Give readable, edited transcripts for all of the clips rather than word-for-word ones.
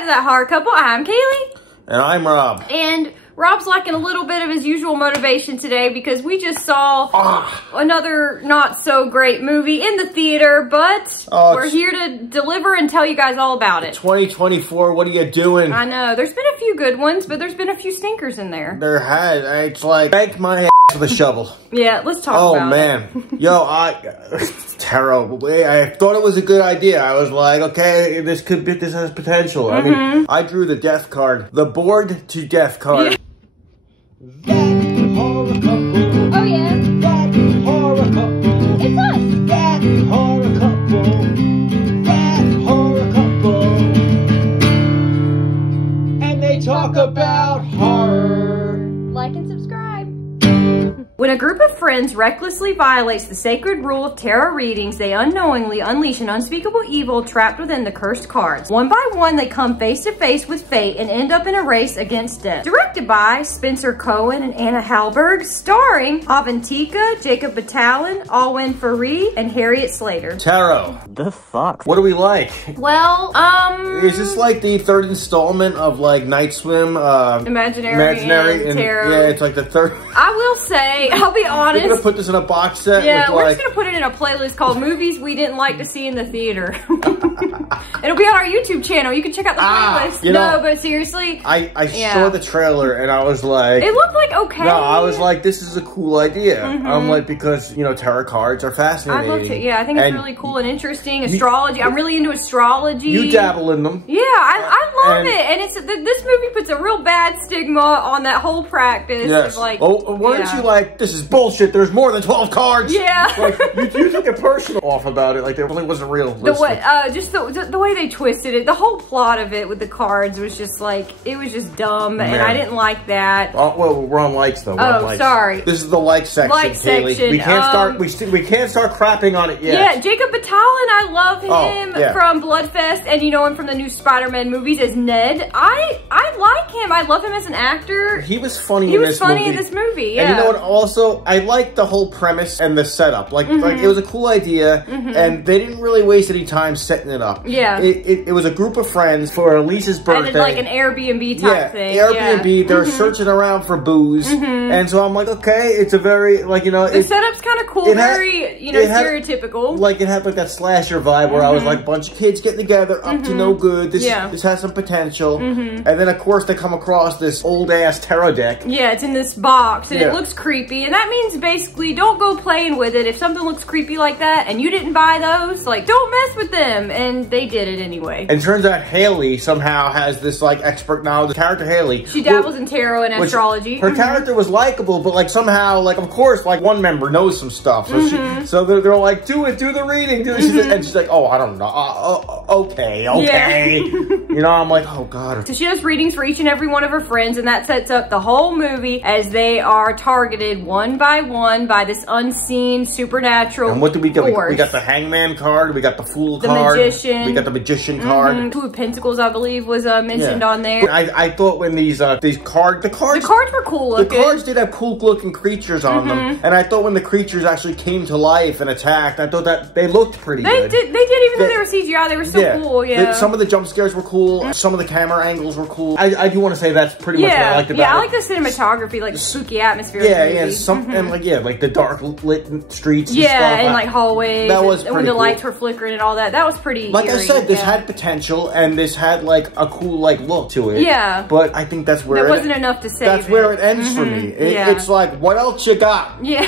back to That Horror Couple. I'm Kaylee. And I'm Rob. And Rob's lacking a little bit of his usual motivation today because we just saw another not so great movie in the theater, but we're here to deliver and tell you guys all about it. 2024, what are you doing? I know, there's been a few good ones, but there's been a few stinkers in there. There has. It's like, bank my ass with a shovel. Yeah, let's talk about it. Man. Yo, terrible. I thought it was a good idea. I was like, okay, this has potential. I mean, I drew the death card. The bored to death card. Yeah. That horror couple. Oh yeah. That horror couple. It's us. That horror couple. That horror couple. And they talk about horror. Like and subscribe. When a group of friends recklessly violates the sacred rule of tarot readings, they unknowingly unleash an unspeakable evil trapped within the cursed cards. One by one, they come face to face with fate and end up in a race against death. Directed by Spencer Cohen and Anna Halberg, starring Avantika, Jacob Batalon, Alwyn Faree, and Harriet Slater. Tarot. The fuck? What do we like? Well, is this like the third installment of like Night Swim? Imaginary and Tarot. Yeah, it's like the third. I will say, I'll be honest. We're gonna put this in a box set. Yeah, with we're like... just gonna put it in a playlist called Movies We Didn't Like to See in the Theater. It'll be on our YouTube channel. You can check out the playlist. No, but seriously. I saw the trailer and I was like. It looked like okay. No, I was like, this is a cool idea. I'm like, because, you know, tarot cards are fascinating. I love it. Yeah, I think it's really cool and interesting. Astrology. I'm really into astrology. You dabble in them. Yeah, I love it. And it's this movie puts a real bad stigma on that whole practice. Yes. Of like, weren't you like, this is bullshit, there's more than 12 cards? Yeah. Like, you took it personal off about it, like it really wasn't real. Just the way they twisted it, the whole plot of it with the cards was just like, it was just dumb, and I didn't like that. Well, we're on likes though. Sorry. This is the like section, Kaylee. We can't start. We can't start crapping on it yet. Yeah, Jacob Batalon, I love him from Bloodfest, and you know him from the new Spider-Man movies as Ned. I like him. I love him as an actor. He was funny. He was funny in this movie. Yeah. And you know what? Also, I like the whole premise and the setup. Like it was a cool idea, and they didn't really waste any time setting it up. Yeah. It was a group of friends for Elise's birthday. And like an Airbnb type thing. Airbnb. They're searching around for booze, and so I'm like, okay, it's a very like the setup's kind of cool, very stereotypical. Like it had like that slasher vibe where I was like, bunch of kids getting together, up to no good. This has some potential, and then of course they come across this old ass tarot deck. Yeah, it's in this box, and it looks creepy, and that means basically don't go playing with it. If something looks creepy like that, and you didn't buy those, like don't mess with them, and they did it anyway. And turns out Haley somehow has this like expert knowledge. The character Haley, she dabbles in tarot and astrology. Her character was likable, but like somehow, like of course, like one member knows some stuff, so they're like, do the reading, do this, and she's like, oh, I don't know, okay, you know, I'm like, oh god. So she does readings for each and every one of her friends, and that sets up the whole movie as they are targeted one by one by this unseen supernatural. And what do we get? Force. We got the Hangman card, we got the Fool card, Magician. We got the Magician card. Two of Pentacles, I believe, was mentioned on there. I thought when the cards were cool looking. The cards did have cool looking creatures on them, and I thought when the creatures actually came to life and attacked, I thought that they looked pretty good. They did, even though they were CGI, they were so cool. Yeah. Some of the jump scares were cool. Some of the camera angles were cool. I do want to say that's pretty much what I liked about it. Yeah, I like the cinematography, like the spooky atmosphere. And like the dark lit streets. And stuff. And like hallways. That was and when the lights were flickering and all that. That was pretty. Like I said, this had potential, and this had like a cool like look to it. Yeah. But I think that's where there wasn't enough to save. That's where it ends for me. It's like, what else you got? Yeah.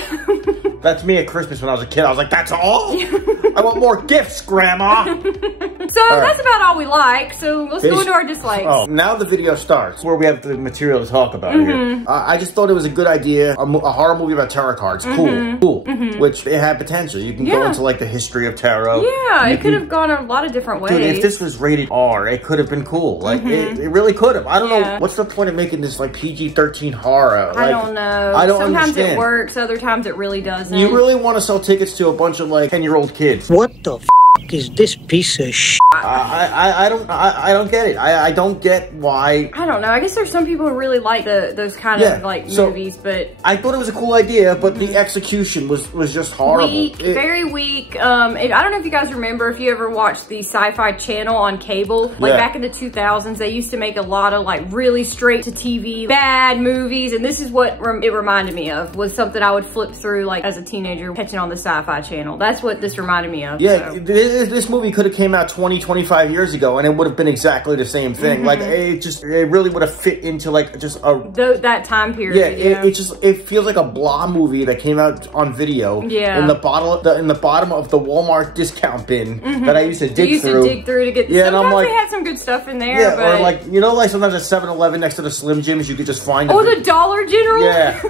That's me at Christmas when I was a kid. I was like, that's all? I want more gifts, Grandma. So that's about all we like. So let's go into our dislikes. Oh, now the video starts where we have the material to talk about here. I just thought it was a good idea. A horror movie about tarot cards. Cool. Which it had potential. You can go into like the history of tarot. Yeah, it could have gone a lot of different ways. Dude, if this was rated R, it could have been cool. Like it really could have. I don't know what's the point of making this like PG-13 horror. I don't know. I don't Sometimes understand. It works. Other times it really doesn't. You really want to sell tickets to a bunch of like 10-year-old kids. What the f? is this piece of shit? I don't get it. I don't get why. I don't know. I guess there's some people who really like those kind of like movies, but I thought it was a cool idea, but the execution was just horrible. Weak, very weak. I don't know if you guys remember, if you ever watched the Sci-Fi Channel on cable, like back in the 2000s, they used to make a lot of like really straight to TV bad movies, and this is what it reminded me of, was something I would flip through like as a teenager catching on the Sci-Fi Channel. That's what this reminded me of. Yeah, so. This movie could have came out 25 years ago and it would have been exactly the same thing. Like it really would have fit into like just that time period. Yeah, it feels like a blah movie that came out on video. Yeah. In the bottom of the Walmart discount bin that I used to dig through. To get. Yeah, sometimes and I'm like, they had some good stuff in there. Yeah, but... or like like sometimes at 7-Eleven next to the Slim Jims you could just find. The Dollar General. Yeah.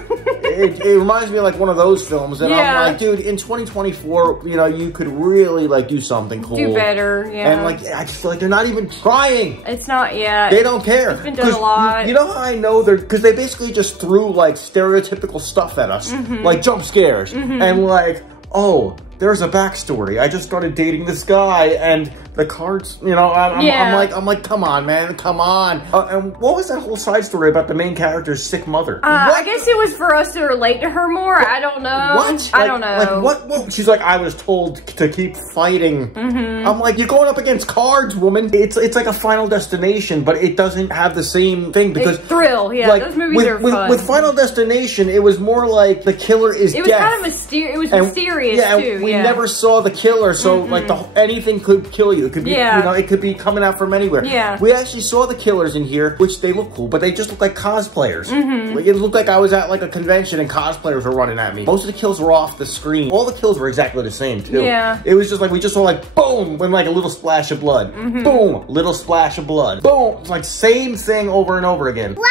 it reminds me of like one of those films, and I'm like, dude, in 2024, you could really like do something cool. Do better, yeah. And like, I just feel like they're not even trying. It's not, yeah. They don't care. It's been done a lot. You know how I know because they basically just threw like stereotypical stuff at us, like jump scares, and like, oh, there's a backstory. I just started dating this guy, and the cards, I'm like, come on, man, come on. And what was that whole side story about the main character's sick mother? I guess it was for us to relate to her more. I don't know. What? I don't know. Like, what? She's like, I was told to keep fighting. I'm like, you're going up against cards, woman. It's like a Final Destination, but it doesn't have the same thing because it's thrill. Yeah, like, those movies are fun. With Final Destination, it was more like the killer is death. It was kind of mysterious. It was mysterious too. We never saw the killer, so like anything could kill you. It could be, it could be coming out from anywhere. Yeah. We actually saw the killers in here, which they look cool, but they just look like cosplayers. Like, it looked like I was at like a convention and cosplayers were running at me. Most of the kills were off the screen. All the kills were exactly the same too. Yeah. It was just like, we just saw like, boom, when like a little splash of blood. Boom, little splash of blood. Boom. It's like same thing over and over again. What?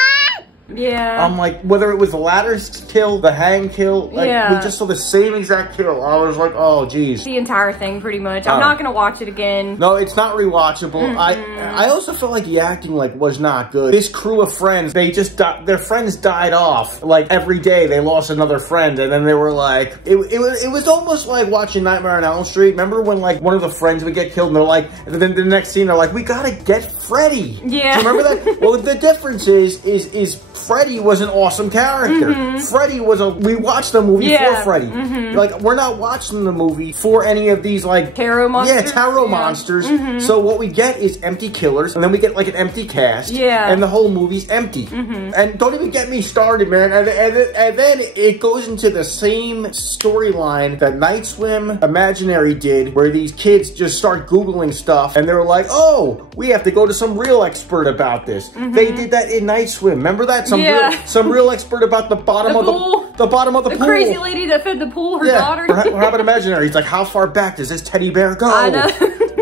Yeah. I'm like, whether it was the ladder kill, the hang kill, like, we just saw the same exact kill. I was like, oh, geez. The entire thing, pretty much. I'm not going to watch it again. No, it's not rewatchable. I also felt like the acting, like, was not good. This crew of friends, they just, their friends died off. Like, every day they lost another friend, and then they were like, it was almost like watching Nightmare on Elm Street. Remember when, like, one of the friends would get killed, and they're like, and then the next scene, they're like, we gotta get Freddy. Yeah. Do you remember that? Well, the difference is Freddy was an awesome character. Freddy was we watched the movie for Freddy. Like, we're not watching the movie for any of these, like... tarot monsters? Yeah, tarot monsters. So what we get is empty killers, and then we get, like, an empty cast. Yeah. And the whole movie's empty. And don't even get me started, man. And then it goes into the same storyline that Night Swim Imaginary did, where these kids just start Googling stuff, and they were like, oh, we have to go to some real expert about this. They did that in Night Swim. Remember that? Some real expert about the bottom of the bottom of the pool. The crazy lady that fed the pool her daughter. What happened Imaginary? He's like, how far back does this teddy bear go? I know.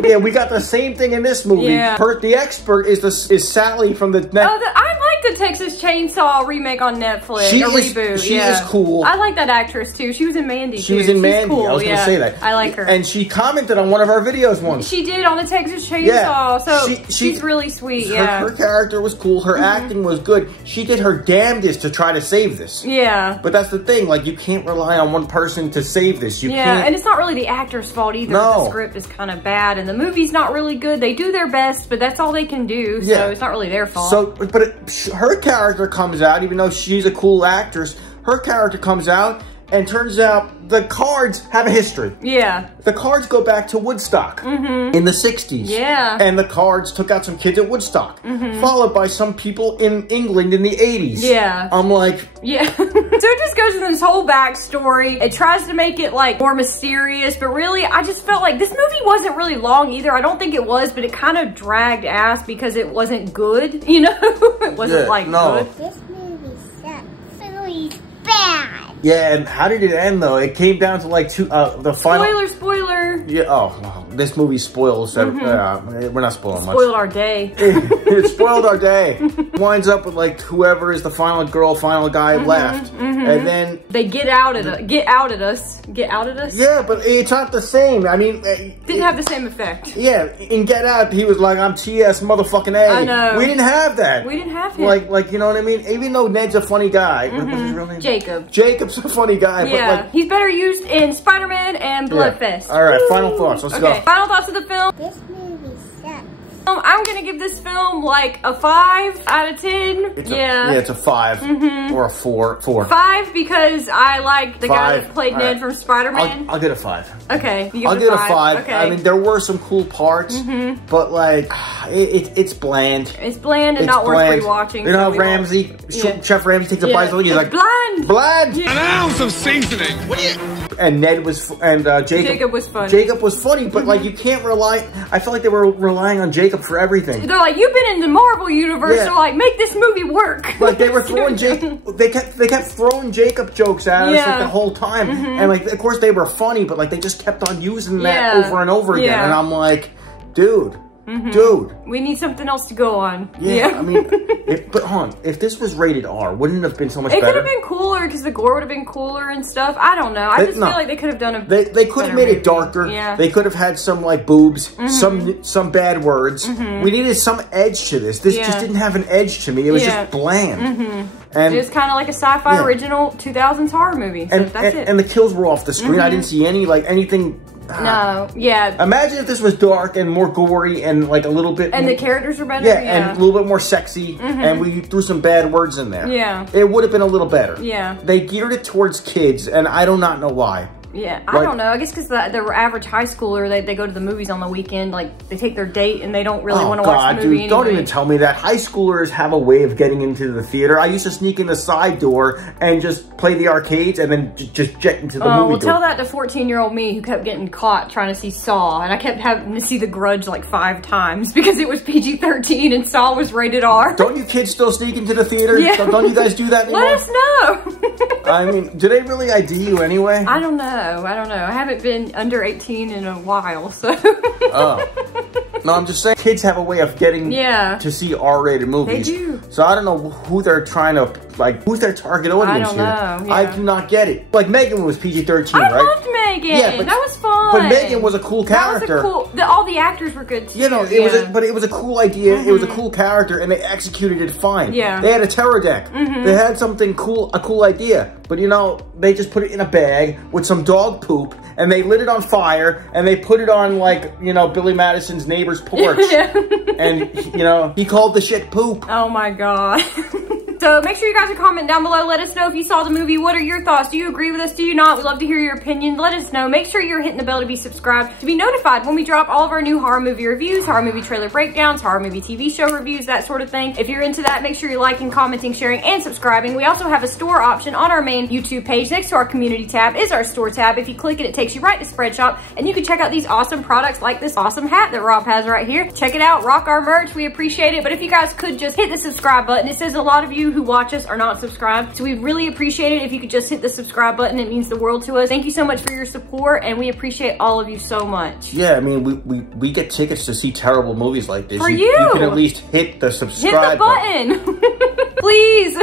Yeah, we got the same thing in this movie. Yeah. The expert is Sally from the... I like the Texas Chainsaw remake on Netflix. Reboot. She is cool. I like that actress too. She was in Mandy too. She was in Mandy. Cool. I was going to say that. I like her. And she commented on one of our videos once. She did on the Texas Chainsaw. So she's really sweet. Her character was cool. Her acting was good. She did her damnedest to try to save this. Yeah. But that's the thing. Like, you can't rely on one person to save this. You can't. And it's not really the actor's fault either. No. The script is kind of bad, and the movie's not really good. They do their best, but that's all they can do. So it's not really their fault. So, but her character comes out, even though she's a cool actress, her character comes out, and turns out the cards have a history. Yeah. The cards go back to Woodstock in the 60s. Yeah. And the cards took out some kids at Woodstock, followed by some people in England in the 80s. Yeah. I'm like... Yeah. So it just goes into this whole backstory. It tries to make it, like, more mysterious, but really, I just felt like this movie wasn't really long either. I don't think it was, but it kind of dragged ass because it wasn't good, you know? It wasn't, good. This movie sucks. This movie's bad. Yeah, and how did it end, though? It came down to, like, the final... Spoiler! Yeah, oh, wow. This movie spoils... we're not spoiling much. Spoiled our day. It spoiled our day. Winds up with, like, whoever is the final girl, final guy left. And then... They get out at us. Get out at us. Get out at us? Yeah, but it's not the same. I mean... Didn't have the same effect. Yeah, in Get Out, he was like, I'm TS motherfucking A. I know. We didn't have that. We didn't have him. Like, you know what I mean? Even though Ned's a funny guy. What's his real name? Jacob. Jacob's Jacob a funny guy, but Yeah, like... he's better used in Spider-Man and Bloodfest. All right, final thoughts. Let's go. Final thoughts of the film. This movie sucks. I'm gonna give this film like a 5 out of 10. Yeah, it's a 5 or a 4. 5 because I like the guy that played Ned from Spider-Man. I'll get a 5. Okay, you give I'll it get a a 5. 5. Okay. I mean, there were some cool parts, but like, it's bland. It's bland and It's not bland. worth rewatching. You know, so we won't- Ramsey, Yeah. Chef Ramsey takes a bite of something. He's like, bland. bland. An ounce of seasoning. What do you... And Ned was, and Jacob was funny. Jacob was funny, but like, you can't rely. I felt like they were relying on Jacob for everything. They're like, you've been in the Marvel universe, Yeah. so like, make this movie work. Like they were throwing Jacob, they kept throwing Jacob jokes at us like the whole time, and like of course they were funny, but like they just kept on using that over and over again, and I'm like, dude, dude, we need something else to go on. yeah. I mean, but hold on, if this was rated R, wouldn't it have been so much It better? could have been cooler because the gore would have been cooler and stuff. I don't know. I just feel like they could have done a. They could have made it darker. Yeah. They could have had some like boobs, some bad words. We needed some edge to this. This just didn't have an edge to me. It was just bland. And it was kind of like a sci-fi original 2000s horror movie. So that's it. And the kills were off the screen. I didn't see any like anything. No, yeah. Imagine if this was dark and more gory and like a little bit. And the characters were better. Yeah, and a little bit more sexy, and we threw some bad words in there. Yeah. It would have been a little better. Yeah. They geared it towards kids, and I do not know why. Yeah, I don't know. I guess because the average high schooler, they go to the movies on the weekend. Like, they take their date and they don't really want to watch the movie anyway. Don't even tell me that. High schoolers have a way of getting into the theater. I used to sneak in the side door and just play the arcades and then just jet into the movie well, door. tell that to 14-year-old me who kept getting caught trying to see Saw. And I kept having to see The Grudge like 5 times because it was PG-13 and Saw was rated R. Don't you kids still sneak into the theater? Yeah. Don't you guys do that anymore? Let us know. I mean, do they really ID you anyway? I don't know. I haven't been under 18 in a while, so. Oh. No, I'm just saying, kids have a way of getting to see R-rated movies. They do. So I don't know who they're trying to, like, who's their target audience I don't know. here. I do not get it. Like, Megan was PG-13, right? I loved Megan. Yeah, but, that was fun. But Megan was a cool character. That was a cool, all the actors were good too. You know, it was a cool idea. It was a cool character, and they executed it fine. Yeah. They had a terror deck. They had something cool, a cool idea. But you know, they just put it in a bag with some dog poop, and they lit it on fire, and they put it on, like, you know, Billy Madison's neighbor's porch. And, you know, he called the shit poop. Oh my god. So make sure you guys are comment down below. Let us know if you saw the movie. What are your thoughts? Do you agree with us? Do you not? We'd love to hear your opinion. Let us know. Make sure you're hitting the bell to be subscribed to be notified when we drop all of our new horror movie reviews, horror movie trailer breakdowns, horror movie TV show reviews, that sort of thing. If you're into that, make sure you're liking, commenting, sharing, and subscribing. We also have a store option on our main YouTube page. Next to our community tab is our store tab. If you click it, it takes you right to Spread Shop, and you can check out these awesome products like this awesome hat that Rob has right here. Check it out. Rock our merch. We appreciate it. But if you guys could just hit the subscribe button. It says a lot of you who watch us are not subscribed, so we'd really appreciate it if you could just hit the subscribe button. It means the world to us. Thank you so much for your support, and we appreciate all of you so much. Yeah, I mean, we get tickets to see terrible movies like this. For you can at least hit the subscribe button. Please.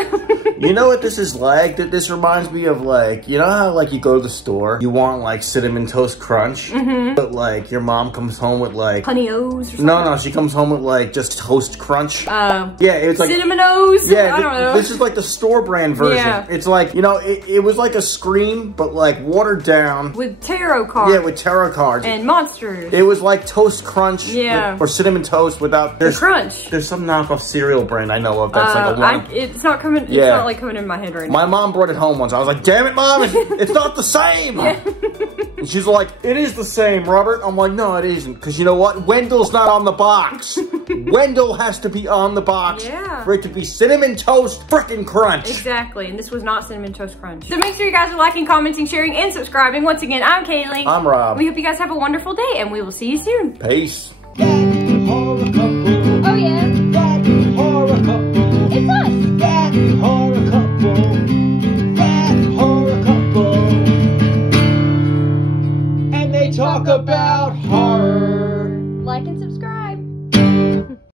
You know what this is like? That this reminds me of, like, you know how, like, you go to the store, you want, like, Cinnamon Toast Crunch, but, like, your mom comes home with, like, Honey O's or something? No, she comes home with, like, just Toast Crunch. Yeah, it's like Cinnamon O's? Yeah, I don't know. This is like the store brand version. Yeah. It's like, you know, it was like a Scream, but like watered down. With tarot cards. Yeah, with tarot cards. And monsters. It was like Toast Crunch. Yeah. Or Cinnamon Toast without... The Crunch. There's some knockoff cereal brand I know of that's like a one. It's not coming, it's not like coming in my head right now. My mom brought it home once. I was like, damn it, Mom, it's not the same. And she's like, it is the same, Robert. I'm like, no, it isn't. Because you know what? Wendell's not on the box. Wendell has to be on the box for it to be Cinnamon Toast frickin' Crunch. Exactly, and this was not Cinnamon Toast Crunch. So make sure you guys are liking, commenting, sharing, and subscribing. Once again, I'm Kaylee. I'm Rob. We hope you guys have a wonderful day, and we will see you soon. Peace. That horror couple. Oh yeah. That horror couple. It's us. That horror couple. That horror couple. And they talk about horror. Like and subscribe.